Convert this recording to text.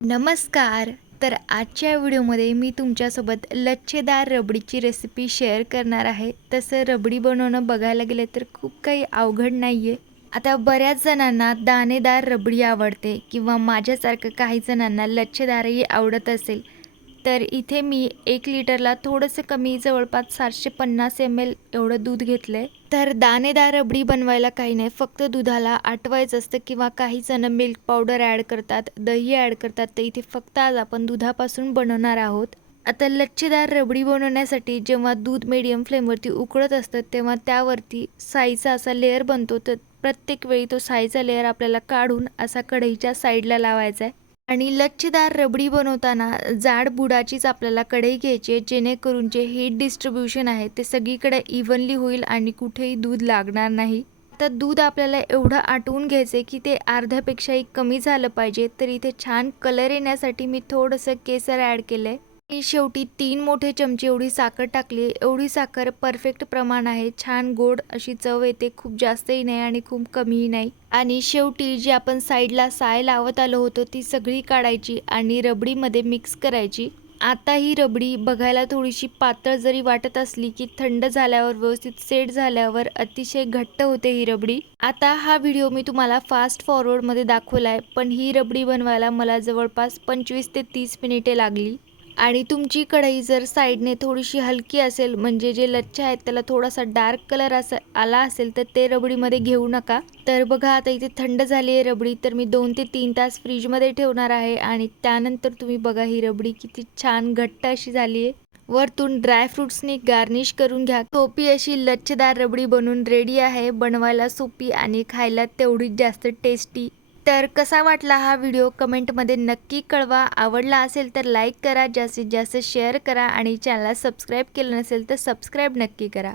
नमस्कार. तर आजच्या व्हिडिओमध्ये मी तुमच्यासोबत लच्छेदार रबडीची रेसिपी शेअर करणार आहे. तसं रबडी बनवणं बघायला गेलं तर खूप काही अवघड नाही आहे आता बऱ्याच जणांना दाणेदार रबडी आवडते किंवा माझ्यासारखं काही जणांना लच्छेदारही आवडत असेल. तर इथे मी एक लिटरला थोडंसं कमी जवळपास सातशे पन्नास एम एल एवढं दूध घेतलं आहे तर दाणेदार रबडी बनवायला काही नाही फक्त दुधाला आटवायचं असतं किंवा काही जण मिल्क पावडर ॲड करतात दही ॲड करतात तर इथे फक्त आज आपण दुधापासून बनवणार आहोत. आता लच्छेदार रबडी बनवण्यासाठी जेव्हा दूध मीडियम फ्लेमवरती उकळत असतं तेव्हा त्यावरती साईचा असा लेअर बनतो. तर प्रत्येक वेळी तो साईचा लेअर आपल्याला काढून असा कढईच्या साईडला लावायचा आहे. आणि लच्छदार रबडी बनवताना जाड बुडाचीच आपल्याला कढई घ्यायची आहे जेणेकरून जे हीट डिस्ट्रीब्युशन आहे ते सगळीकडे इव्हनली होईल आणि कुठेही दूध लागणार नाही. तर दूध आपल्याला एवढं आटवून घ्यायचं आहे की ते अर्ध्यापेक्षाही कमी झालं पाहिजे तर इथे छान कलर येण्यासाठी मी थोडंसं केसर ॲड केलं आहे मी शेवटी तीन मोठे चमचे एवढी साखर टाकली. एवढी साखर परफेक्ट प्रमाण आहे. छान गोड अशी चव येते. खूप जास्तही नाही आणि खूप कमीही नाही. आणि शेवटी जी आपण साईडला साय लावत आलो होतो ती सगळी काढायची आणि रबडीमध्ये मिक्स करायची. आता ही रबडी बघायला थोडीशी पातळ जरी वाटत असली की थंड झाल्यावर व्यवस्थित सेट झाल्यावर अतिशय घट्ट होते ही रबडी. आता हा व्हिडिओ मी तुम्हाला फास्ट फॉरवर्डमध्ये दाखवला आहे पण ही रबडी बनवायला मला जवळपास पंचवीस ते तीस मिनिटे लागली. आणि तुमची कढई जर साईडने थोडीशी हलकी असेल म्हणजे जे लच्छा आहेत त्याला थोडासा डार्क कलर असं आला असेल तर ते रबडीमध्ये घेऊ नका. तर बघा आता इथे थंड झाली आहे रबडी तर मी दोन ते तीन तास फ्रीजमध्ये ठेवणार आहे आणि त्यानंतर तुम्ही बघा ही रबडी किती छान घट्ट अशी झाली आहे. वरतून ड्रायफ्रुट्सनी गार्निश करून घ्या. सोपी अशी लच्छदार रबडी बनवून रेडी आहे बनवायला सोपी आणि खायला तेवढीच जास्त टेस्टी. तर कसा वाटला हा व्हिडिओ कमेंटमध्ये नक्की कळवा. आवडला असेल तर लाईक करा जास्तीत जास्त शेअर करा आणि चॅनलला सबस्क्राईब केलं नसेल तर सबस्क्राईब नक्की करा.